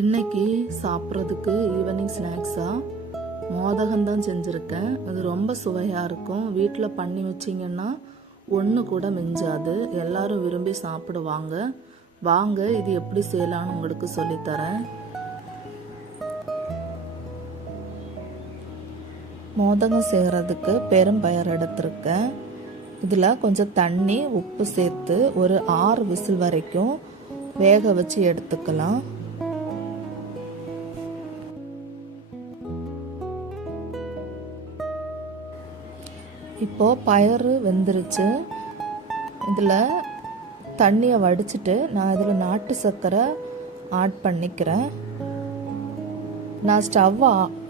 இன்னைக்கு சாப்பிட்றதுக்கு ஈவினிங் ஸ்நாக்ஸாக மோதகம் தான் செஞ்சுருக்கேன். அது ரொம்ப சுவையாக இருக்கும். வீட்டில் பண்ணி வச்சிங்கன்னா ஒன்று கூட மிஞ்சாது. எல்லாரும் விரும்பி சாப்பிடுவாங்க. வாங்க இது எப்படி செய்யலான்னு உங்களுக்கு சொல்லித்தரேன். மோதகம் செய்கிறதுக்கு பெரும்பயர் எடுத்திருக்கேன். இதில் கொஞ்சம் தண்ணி உப்பு சேர்த்து ஒரு 6 விசில் வரைக்கும் வேக வச்சு எடுத்துக்கலாம். இப்போது பயறு வெந்துருச்சு. இதில் தண்ணியை வடிச்சிட்டு நான் இதில் நாட்டு சர்க்கரை ஆட் பண்ணிக்கிறேன். நான்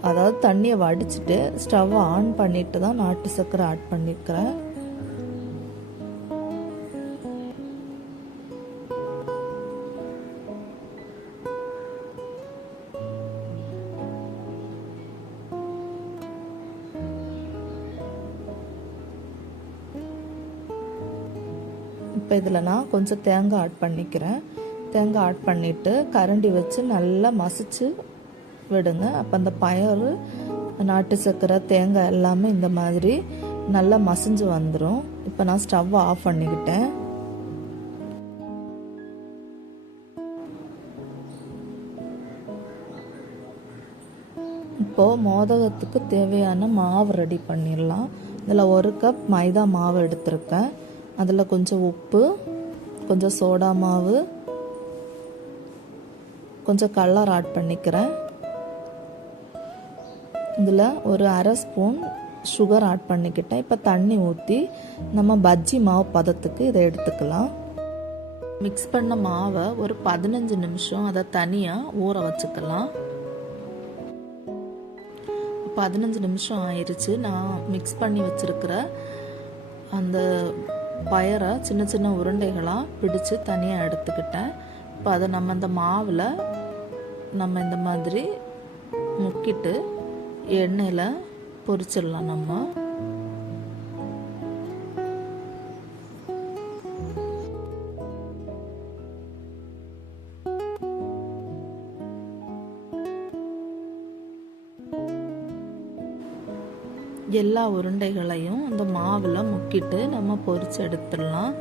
அதாவது தண்ணியை வடிச்சிட்டு ஸ்டவ்வை ஆன் பண்ணிட்டு தான் நாட்டு சர்க்கரை ஆட் பண்ணிக்கிறேன். இப்போ இதில் நான் கொஞ்சம் தேங்காய் ஆட் பண்ணிக்கிறேன். தேங்காய் ஆட் பண்ணிவிட்டு கரண்டி வச்சு நல்லா மசிச்சு விடுங்க. அப்போ அந்த பயறு, நாட்டு சர்க்கரை, தேங்காய் எல்லாமே இந்த மாதிரி நல்லா மசிஞ்சு வந்துடும். இப்போ நான் ஸ்டவ்வை ஆஃப் பண்ணிக்கிட்டேன். இப்போது மோதகத்துக்கு தேவையான மாவு ரெடி பண்ணிடலாம். இதில் 1 கப் மைதா மாவு எடுத்திருக்கேன். அதில் கொஞ்சம் உப்பு, கொஞ்சம் சோடா மாவு, கொஞ்சம் கலர் ஆட் பண்ணிக்கிறேன். இதில் ஒரு 1/2 ஸ்பூன் சுகர் ஆட் பண்ணிக்கிட்டேன். இப்போ தண்ணி ஊற்றி நம்ம பஜ்ஜி மாவு பதத்துக்கு இதை எடுத்துக்கலாம். மிக்ஸ் பண்ண மாவை ஒரு 15 நிமிஷம் அதை தனியாக ஊற வச்சுக்கலாம். 15 நிமிஷம் ஆயிடுச்சு. நான் மிக்ஸ் பண்ணி வச்சுருக்கிற அந்த பயரை சின்ன சின்ன உருண்டைகளாக பிடிச்சு தனியாக எடுத்துக்கிட்டேன். இப்போ அதை நம்ம இந்த மாவில் நம்ம இந்த மாதிரி முக்கிட்டு எண்ணெயில் பொரிச்சிடலாம். நம்ம எல்லா உருண்டைகளையும் அந்த மாவில் முக்கிட்டு நம்ம பொரிச்சு எடுத்துடலாம்.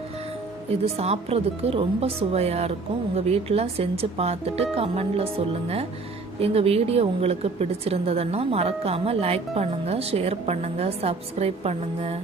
இது சாப்பிட்றதுக்கு ரொம்ப சுவையாக இருக்கும். உங்கள் வீட்டில் செஞ்சு பார்த்துட்டு கமெண்டில் சொல்லுங்கள். எங்கள் வீடியோ உங்களுக்கு பிடிச்சிருந்ததுன்னா மறக்காமல் லைக் பண்ணுங்கள், ஷேர் பண்ணுங்கள், சப்ஸ்கிரைப் பண்ணுங்கள்.